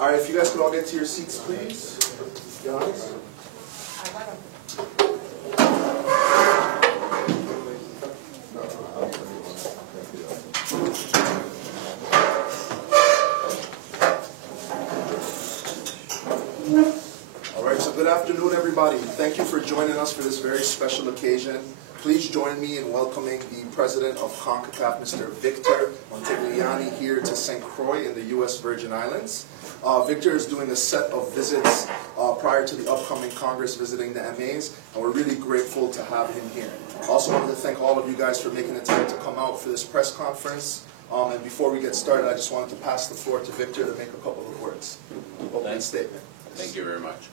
All right, if you guys could all get to your seats, please. Giannis? All right, so good afternoon, everybody. Thank you for joining us for this very special occasion. Please join me in welcoming the president of CONCACAF, Mr. Victor Montegliani, here to St. Croix in the U.S. Virgin Islands. Victor is doing a set of visits prior to the upcoming Congress visiting the MAs, and we're really grateful to have him here. I also wanted to thank all of you guys for making the time to come out for this press conference. And before we get started, I just wanted to pass the floor to Victor to make a couple of words. Opening statement. Thank you very much.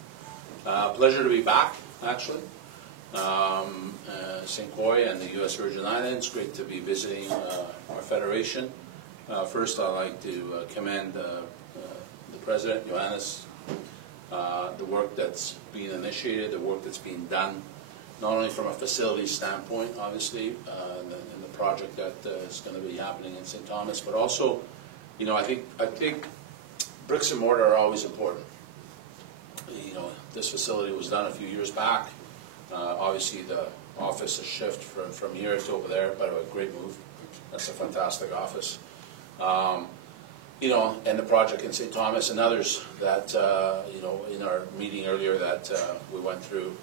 Pleasure to be back, actually. St. Croix and the U.S. Virgin Islands. Great to be visiting our federation. First, I'd like to commend the President, Johannes, the work that's being initiated, the work that's being done, not only from a facility standpoint, obviously, in the project that is going to be happening in St. Thomas, but also, you know, I think bricks and mortar are always important. You know, this facility was done a few years back. Obviously, the office has shifted from here to over there. By the way, great move. That's a fantastic office. You know, and the project in St. Thomas and others that, you know, in our meeting earlier that we went through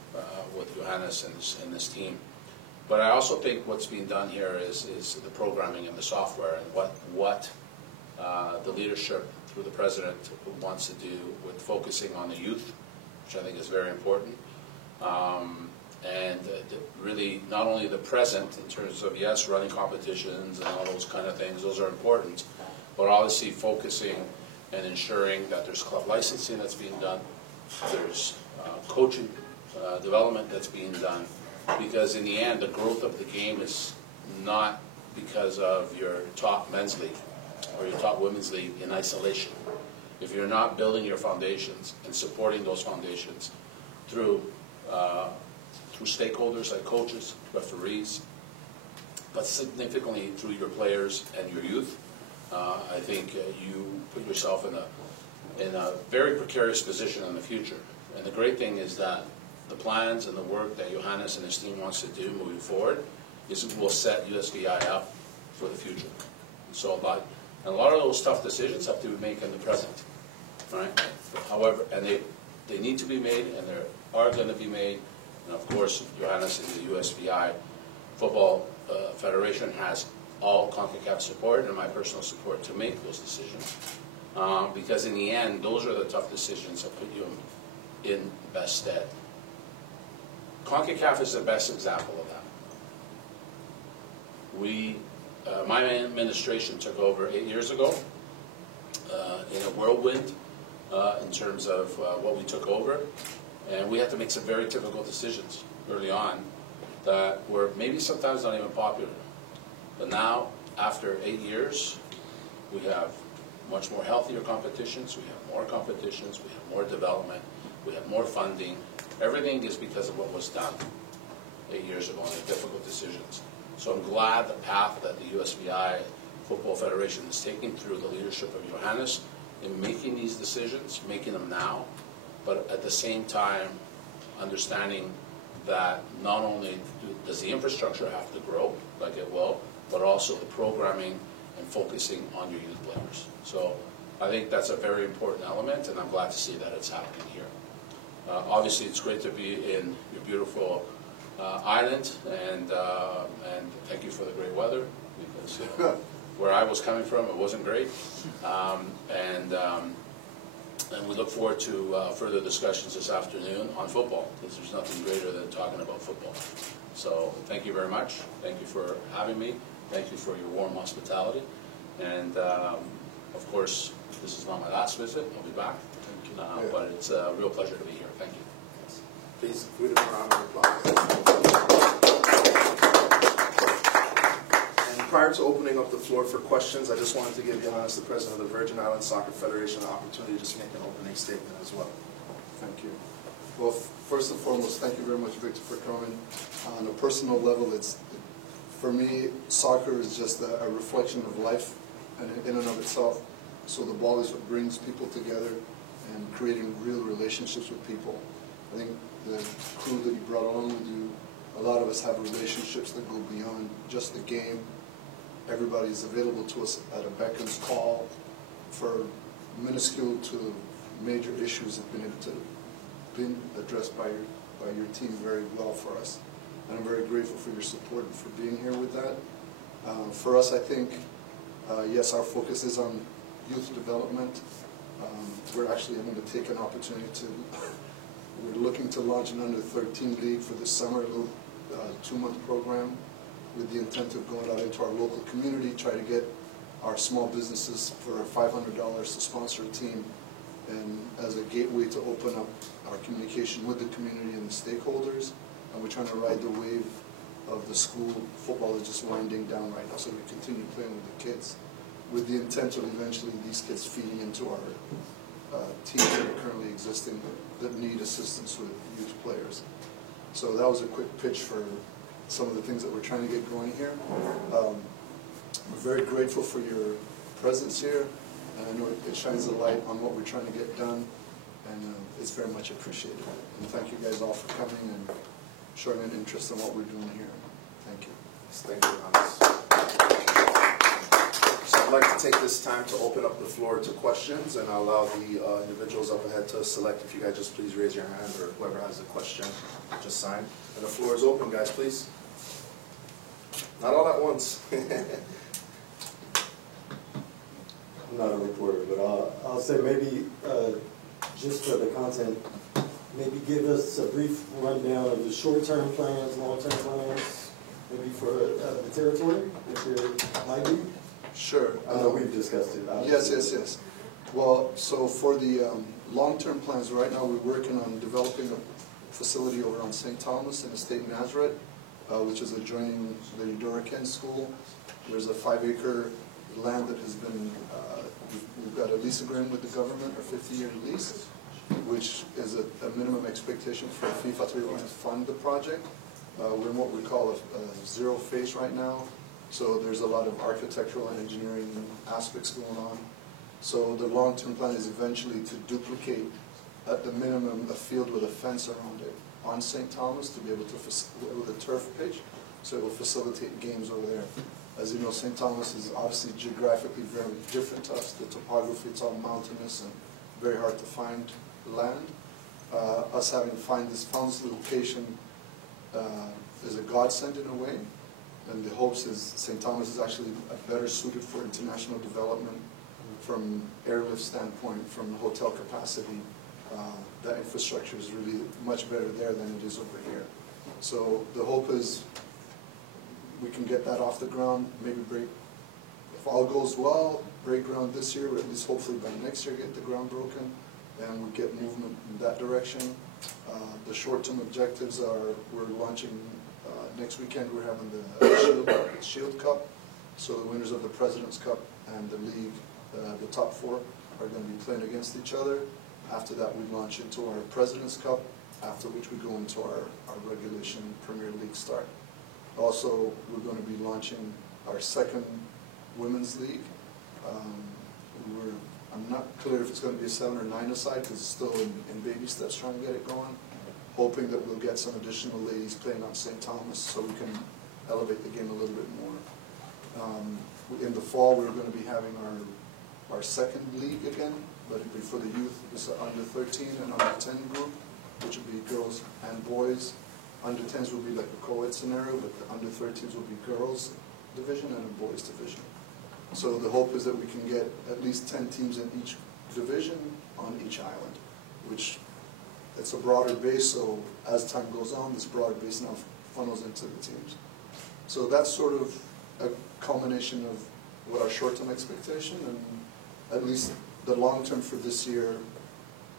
with Johannes and this team. But I also think what's being done here is the programming and the software and what the leadership through the President wants to do with focusing on the youth, which I think is very important. And really not only the present in terms of, yes, running competitions and all those kind of things, those are important, but obviously focusing and ensuring that there's club licensing that's being done, there's coaching development that's being done, because in the end the growth of the game is not because of your top men's league or your top women's league in isolation. If you're not building your foundations and supporting those foundations through stakeholders like coaches, referees, but significantly through your players and your youth, I think you put yourself in a very precarious position in the future. And the great thing is that the plans and the work that Johannes and his team wants to do moving forward will set USVI up for the future. So a lot of those tough decisions have to be made in the present, right? However, and they need to be made, and they are going to be made. And of course, Johannes and the USVI Football Federation has all CONCACAF support and my personal support to make those decisions. Because in the end, those are the tough decisions that put you in best stead. CONCACAF is the best example of that. My administration took over 8 years ago in a whirlwind in terms of what we took over. And we had to make some very difficult decisions early on that were maybe sometimes not even popular. But now, after 8 years, we have much more healthier competitions, we have more competitions, we have more development, we have more funding. Everything is because of what was done 8 years ago and the difficult decisions. So I'm glad the path that the USVI Football Federation is taking through the leadership of Johannes in making these decisions, making them now, but at the same time understanding that not only does the infrastructure have to grow, like it will, but also the programming and focusing on your youth players. So I think that's a very important element, and I'm glad to see that it's happening here. Obviously, it's great to be in your beautiful island, and thank you for the great weather, because where I was coming from, it wasn't great. And we look forward to further discussions this afternoon on football, because there's nothing greater than talking about football. So thank you very much. Thank you for having me. Thank you for your warm hospitality. And of course, this is not my last visit. I'll be back. But it's a real pleasure to be here. Thank you. Please, give it a round of applause. Prior to opening up the floor for questions, I just wanted to give Johannes, the President of the Virgin Islands Soccer Federation, an opportunity to just make an opening statement as well. Thank you. Well, first and foremost, thank you very much, Victor, for coming. On a personal level, for me, soccer is just a reflection of life in and of itself. So the ball is what brings people together and creating real relationships with people. I think the crew that you brought along with you, a lot of us have relationships that go beyond just the game. Everybody's available to us at a beck's call for minuscule to major issues have been addressed by your team very well for us. And I'm very grateful for your support and for being here with that. For us, I think, yes, our focus is on youth development. We're actually going to take an opportunity to, we're looking to launch an under-13 league for this summer, a little 2-month program with the intent of going out into our local community, try to get our small businesses for $500 to sponsor a team, and as a gateway to open up our communication with the community and the stakeholders. And we're trying to ride the wave of the school football is just winding down right now, so we continue playing with the kids with the intent of eventually these kids feeding into our teams that are currently existing that need assistance with youth players. So that was a quick pitch for some of the things that we're trying to get going here. We're very grateful for your presence here, and I know it shines a light on what we're trying to get done, and it's very much appreciated. And thank you guys all for coming and showing an interest in what we're doing here. Thank you. Thank you, Hannes. So I'd like to take this time to open up the floor to questions, and I'll allow the individuals up ahead to select. If you guys just please raise your hand, or whoever has a question, just sign. And the floor is open, guys, please. Not all at once. I'm not a reporter, but I'll say maybe just for the content, maybe give us a brief rundown of the short-term plans, long-term plans, maybe for the territory, if there might be. Sure. I know we've discussed it. Yes. Well, so for the long-term plans, right now we're working on developing a facility over on St. Thomas in the State Nazareth, which is adjoining the Eudora Ken School. There's a 5-acre land that has been, we've got a lease agreement with the government, a 50-year lease, which is a minimum expectation for FIFA to be able to fund the project. We're in what we call a zero phase right now, so there's a lot of architectural and engineering aspects going on. So the long-term plan is eventually to duplicate, at the minimum, a field with a fence around it on St. Thomas to be able to, with a turf pitch, so it will facilitate games over there. As you know, St. Thomas is obviously geographically very different to us. The topography, it's all mountainous and very hard to find land. Us having found this location is a godsend in a way, and the hopes is St. Thomas is actually better suited for international development from airlift standpoint, from hotel capacity. That infrastructure is really much better there than it is over here. So the hope is we can get that off the ground, maybe if all goes well, break ground this year, or at least hopefully by next year get the ground broken, and we get movement in that direction. The short-term objectives are, we're launching, next weekend we're having the Shield Cup, so the winners of the President's Cup and the league, the top 4 are going to be playing against each other. After that we launch into our President's Cup, after which we go into our regulation Premier League start. Also, we're going to be launching our second Women's League. I'm not clear if it's going to be a 7 or 9-a-side because it's still in baby steps trying to get it going. Hoping that we'll get some additional ladies playing on St. Thomas so we can elevate the game a little bit more. In the fall, we're going to be having our second league again, but it'll be for the youth. It's an under 13 and under 10 group, which will be girls and boys. Under 10s will be like a co-ed scenario, but the under 13s will be girls division and a boys division. So the hope is that we can get at least 10 teams in each division on each island, which it's a broader base, so as time goes on, this broader base now funnels into the teams. So that's sort of a culmination of what our short-term expectation, and at least the long-term for this year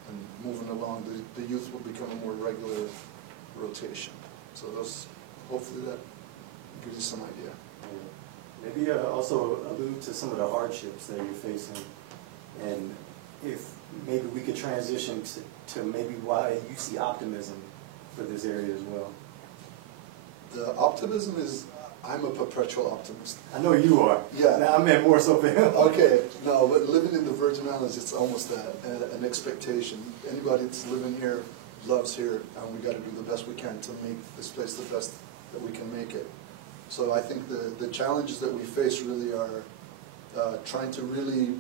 and moving along, the youth will become a more regular rotation. So those, hopefully that gives you some idea. Maybe also allude to some of the hardships that you're facing, and if maybe we could transition to maybe why you see optimism for this area as well. The optimism is, I'm a perpetual optimist. I know you are. Yeah. Now, I meant more so for him. Okay, no, but living in the Virgin Islands, it's almost an expectation. Anybody that's living here loves here, and we got to do the best we can to make this place the best that we can make it. So I think the challenges that we face really are trying to really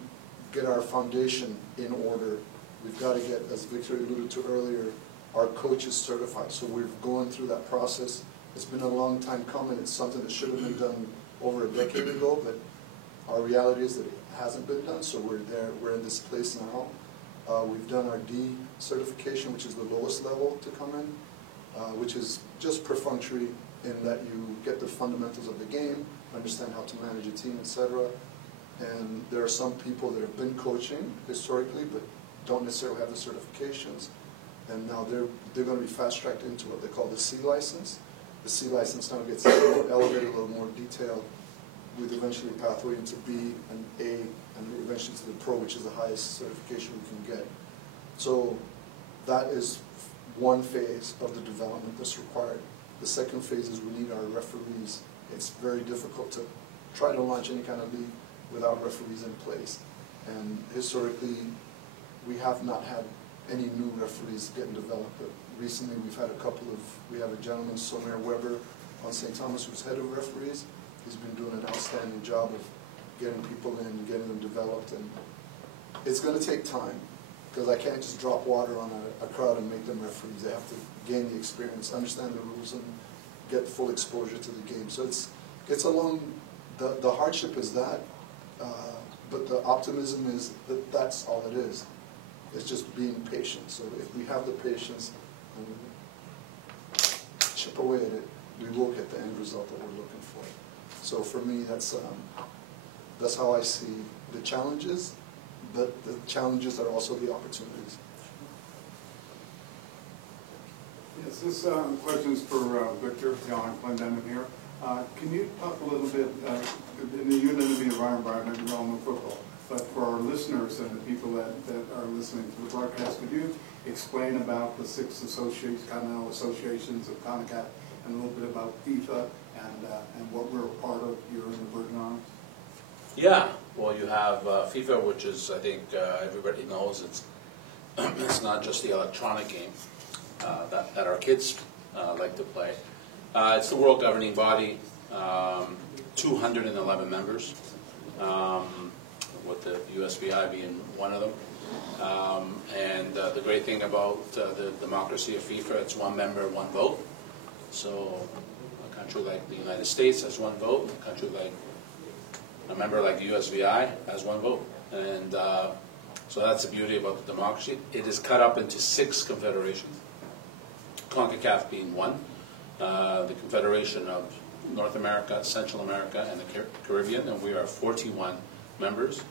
get our foundation in order. We've got to get, as Victor alluded to earlier, our coaches certified. So we're going through that process. It's been a long time coming. It's something that should have been done over a decade ago, but our reality is that it hasn't been done, so we're there. We're in this place now. We've done our D certification, which is the lowest level to come in, which is just perfunctory in that you get the fundamentals of the game, understand how to manage a team, etc. And there are some people that have been coaching historically, but don't necessarily have the certifications. And now they're going to be fast-tracked into what they call the C license. The C license now gets elevated, a little more detailed, with eventually a pathway into B and A, and eventually to the Pro, which is the highest certification we can get. So that is one phase of the development that's required. The second phase is we need our referees. It's very difficult to try to launch any kind of league without referees in place. And historically, we have not had any new referees getting developed. But recently we've had we have a gentleman, Somer Weber, on St. Thomas, who's head of referees. He's been doing an outstanding job of getting people in, getting them developed. And it's going to take time, because I can't just drop water on a crowd and make them referees. They have to gain the experience, understand the rules, and get full exposure to the game. So it's a long, the hardship is that, but the optimism is that that's all it is. It's just being patient. So if we have the patience and chip away at it, we will get the end result that we're looking for. So for me, that's how I see the challenges, but the challenges are also the opportunities. Yes, this question's for Victor, John Clendenin here. Can you talk a little bit, in the unit of the environment development football, but for our listeners and the people that are listening to the broadcast, could you explain about the 6 continental associations of CONCACAF and a little bit about FIFA and what we're a part of here in the Virgin Islands? Yeah, well, you have FIFA, which is, I think everybody knows, it's not just the electronic game that our kids like to play. It's the world governing body, 211 members, with the USVI being one of them. And the great thing about the democracy of FIFA, it's one member, one vote. So a country like the United States has one vote, a member like the USVI has one vote. And so that's the beauty about the democracy. It is cut up into 6 confederations, CONCACAF being one, the Confederation of North America, Central America, and the Caribbean, and we are 41 members.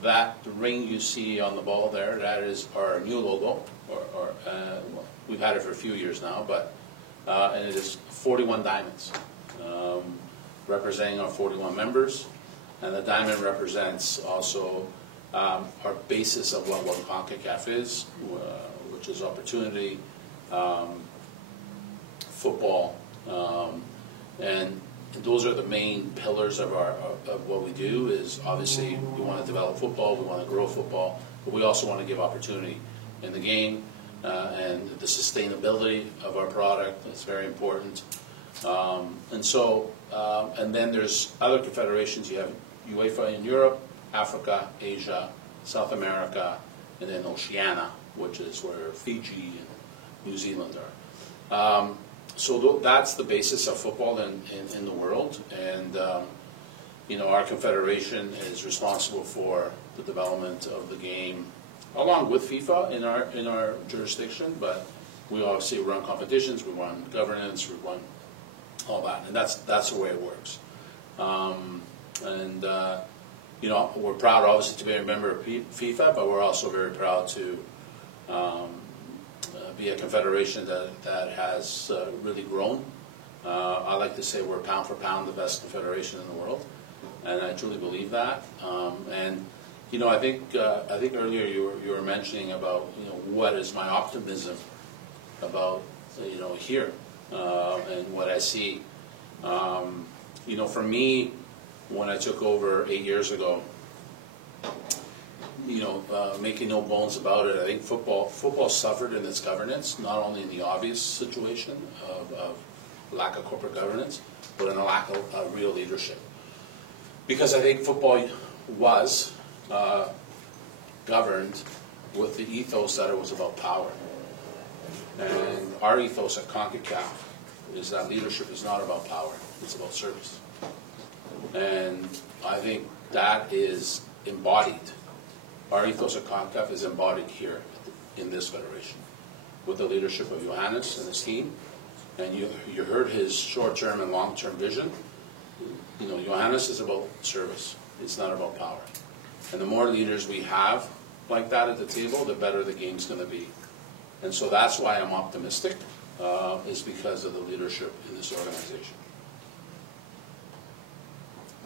That ring you see on the ball there, that is our new logo. We've had it for a few years now, but and it is 41 diamonds, representing our 41 members. And the diamond represents also our basis of what CONCACAF is, which is opportunity, football, and those are the main pillars of what we do. Is obviously we want to develop football, we want to grow football, but we also want to give opportunity in the game, and the sustainability of our product is very important. And then there's other confederations. You have UEFA in Europe, Africa, Asia, South America, and then Oceania, which is where Fiji and New Zealand are. So that's the basis of football in the world, and our confederation is responsible for the development of the game, along with FIFA in our jurisdiction. But we obviously run competitions, we run governance, we run all that, and that's the way it works. We're proud, obviously, to be a member of FIFA, but we're also very proud to be a confederation that has really grown. I like to say we're pound for pound the best confederation in the world, and I truly believe that. I think earlier you were mentioning about what is my optimism about here and what I see. You know, for me, when I took over 8 years ago, you know, making no bones about it, I think football suffered in its governance, not only in the obvious situation of lack of corporate governance, but in a lack of real leadership. Because I think football was governed with the ethos that it was about power. And our ethos at CONCACAF is that leadership is not about power, it's about service. And I think that is embodied. Our ethos at CONCACAF is embodied here in this federation with the leadership of Johannes and his team. And you heard his short-term and long-term vision. You know, Johannes is about service. It's not about power. And the more leaders we have like that at the table, the better the game's going to be. And so that's why I'm optimistic, is because of the leadership in this organization.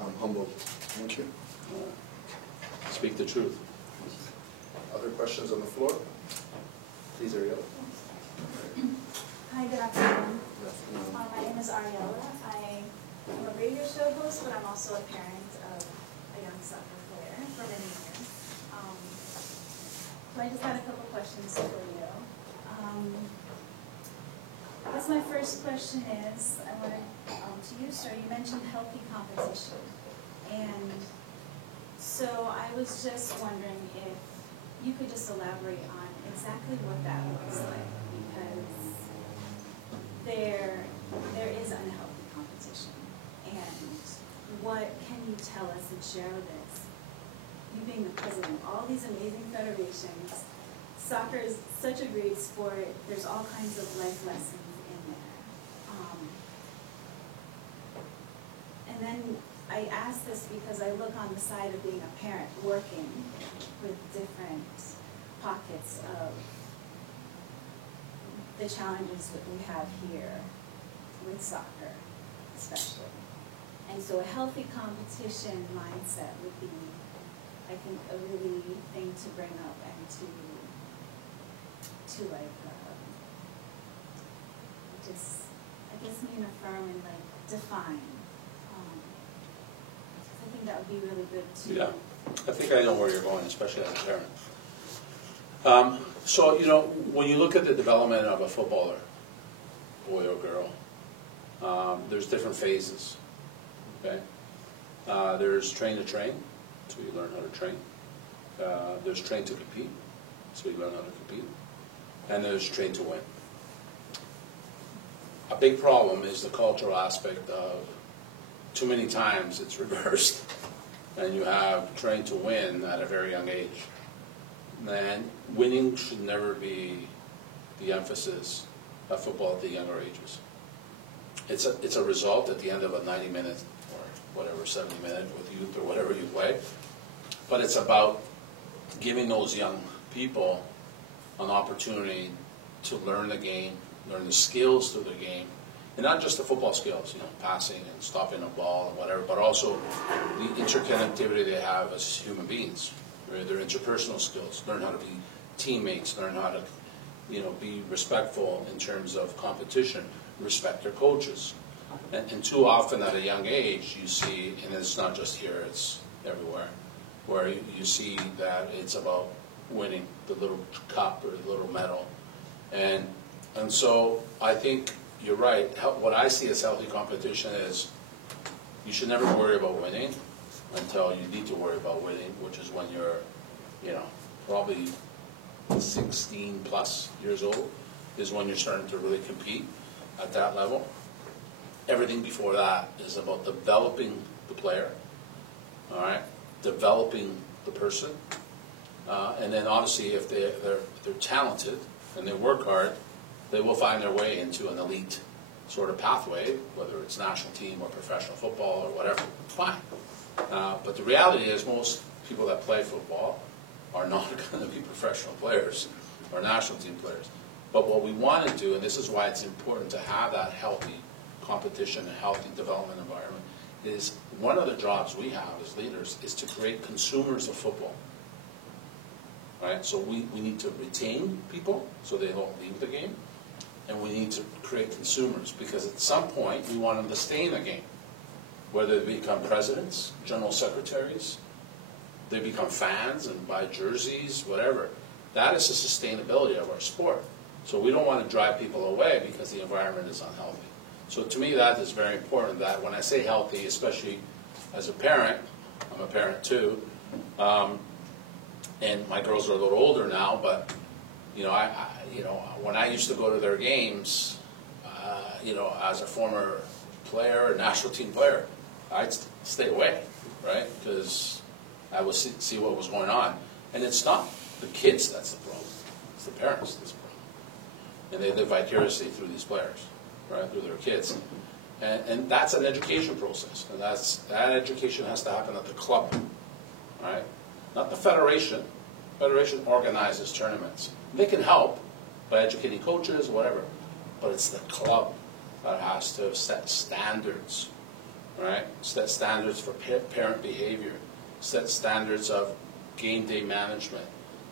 I'm humbled. Thank you. Speak the truth. Other questions on the floor? Please, Ariel. Hi, good afternoon. My name is Ariella. I am a radio show host, but I'm also a parent of a young soccer player for many years. So I just had a couple questions for you. I guess my first question is, I wanted to you, sir, you mentioned healthy competition. And so I was just wondering if you could just elaborate on exactly what that looks like, because there is unhealthy competition. And what can you tell us and share with us? You being the president of all these amazing federations, soccer is such a great sport. There's all kinds of life lessons in there. And then I ask this because I look on the side of being a parent working with different pockets of the challenges that we have here with soccer, especially. And so a healthy competition mindset would be, I think, a really thing to bring up and to like, just, I guess, affirm and like define. I think that would be really good to. Yeah, I think I know where you're going, especially as a parent. So, you know, when you look at the development of a footballer, boy or girl, there's different phases, okay? There's train to train, so you learn how to train. There's train to compete, so you learn how to compete. And there's train to win. A big problem is the cultural aspect of too many times it's reversed, and you have train to win at a very young age. And winning should never be the emphasis of football at the younger ages. It's a result at the end of a 90-minute or whatever, 70-minute with youth or whatever you play. But it's about giving those young people an opportunity to learn the game, learn the skills to the game, and not just the football skills, you know, passing and stopping a ball and whatever, but also the interconnectivity they have as human beings, right? Their interpersonal skills, learn how to be teammates, learn how to, you know, be respectful in terms of competition, respect their coaches. And too often at a young age, you see, and it's not just here, it's everywhere, where you see that it's about winning the little cup or the little medal. And so I think you're right. What I see as healthy competition is you should never worry about winning until you need to worry about winning, which is when you're, you know, probably 16 plus years old is when you're starting to really compete at that level. Everything before that is about developing the player, all right, developing the person, and then obviously if they're talented and they work hard, they will find their way into an elite sort of pathway, whether it's national team or professional football or whatever, fine. But the reality is most people that play football are not going to be professional players or national team players. But what we want to do, and this is why it's important to have that healthy competition, a healthy development environment, is one of the jobs we have as leaders is to create consumers of football. Right? So we need to retain people so they don't leave the game, and we need to create consumers because at some point we want them to stay in the game. whether they become presidents, general secretaries, they become fans and buy jerseys, whatever. That is the sustainability of our sport. So we don't want to drive people away because the environment is unhealthy. So to me, that is very important, that when I say healthy, especially as a parent, I'm a parent too, and my girls are a little older now, but when I used to go to their games, as a former player, a national team player, I'd stay away, right? Because I would see what was going on. And it's not the kids that's the problem. It's the parents that's the problem. And they live vicariously through these players, right, through their kids. And that's an education process. And that education has to happen at the club, right? Not the federation. Federation organizes tournaments. They can help by educating coaches, whatever. But it's the club that has to set standards, right? Set standards for parent behavior. Set standards of game day management.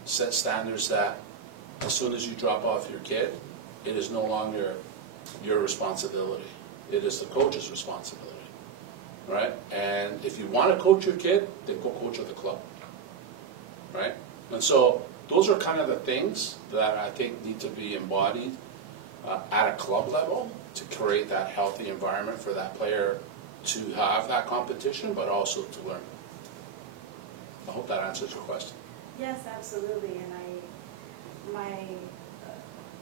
Set standards that as soon as you drop off your kid, it is no longer your responsibility. It is the coach's responsibility, right? And if you want to coach your kid, then go coach at the club, right? And so those are kind of the things that I think need to be embodied at a club level to create that healthy environment for that player to have that competition, but also to learn. I hope that answers your question. Yes, absolutely, and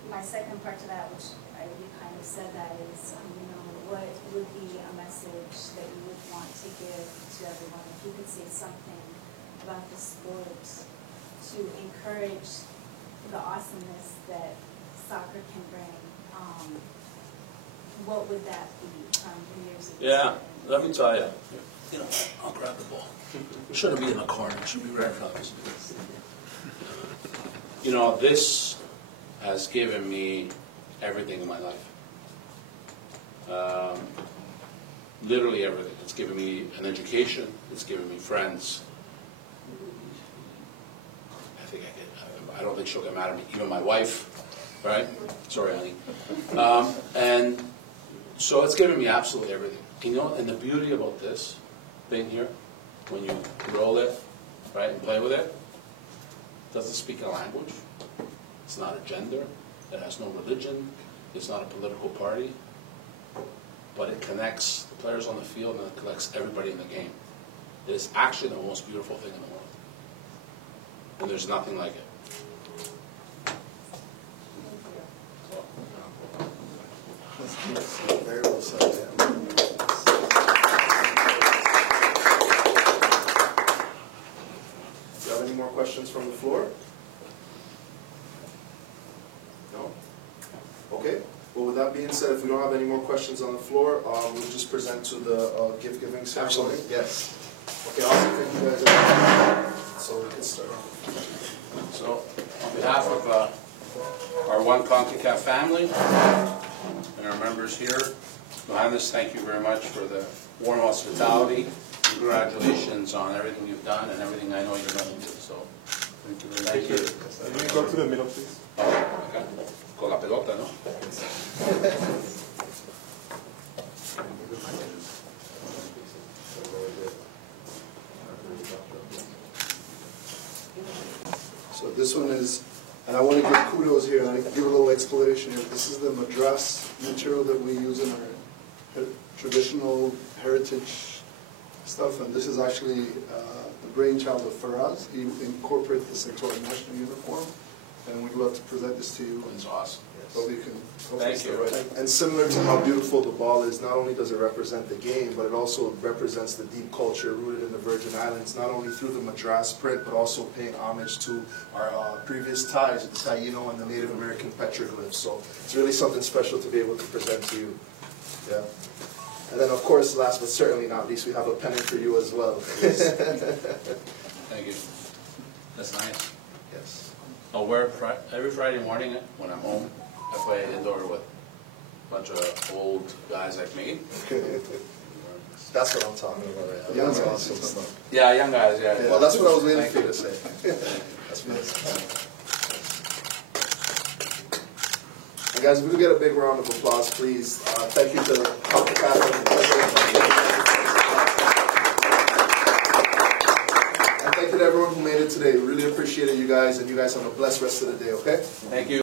my second part to that, which you kind of said that is, what would be a message that you would want to give to everyone? If you could say something about the sport to encourage the awesomeness that soccer can bring, what would that be from years ago? Yeah, let me tell you. I'll grab the ball. It shouldn't be in the corner. It should be right in front of us. This has given me everything in my life. Literally everything. It's given me an education. It's given me friends. I don't think she'll get mad at me. Even my wife, right? Sorry, honey. And so it's given me absolutely everything. And the beauty about this thing here, when you roll it, right, and play with it doesn't speak a language. It's not a gender. It has no religion. It's not a political party. But it connects the players on the field and it connects everybody in the game. It is actually the most beautiful thing in the world. And there's nothing like it. Very well said, yeah. Do you have any more questions from the floor? No? Okay. Well, with that being said, if we don't have any more questions on the floor, we'll just present to the gift-giving ceremony. Absolutely. Yes. Okay, awesome. Thank you guys. So we can start. So, on behalf of our One CONCACAF family and our members here, Johannes, thank you very much for the warm hospitality. Congratulations on everything you've done and everything I know you're going to do. So, thank you very much. Can you go to the middle, please? Okay. Con la pelota, ¿no? So this one is, and I want to give kudos here, and I give a little explanation here. This is the madras material that we use in our traditional heritage stuff, and this is actually the brainchild of Faraz. He incorporated this into our national uniform, and we'd love to present this to you. It's awesome. Hope you can. Thank you. And similar to how beautiful the ball is, not only does it represent the game, but it also represents the deep culture rooted in the Virgin Islands, not only through the Madras print, but also paying homage to our previous ties, the Taino and the Native American petroglyphs. So it's really something special to be able to present to you. Yeah. And then, of course, last but certainly not least, we have a pennant for you as well. Thank you. That's nice. Yes. I'll wear it every Friday morning when I'm home. I play indoor with a bunch of old guys like me. That's what I'm talking about. Yeah. That's awesome stuff. Yeah, young guys, yeah. Well, that's what I was waiting Thank for you you. to say. That's nice. And guys, if we could get a big round of applause, please. Thank you to CONCACAF and the president. today. Really appreciate it, you guys, and you guys have a blessed rest of the day, okay? Thank you.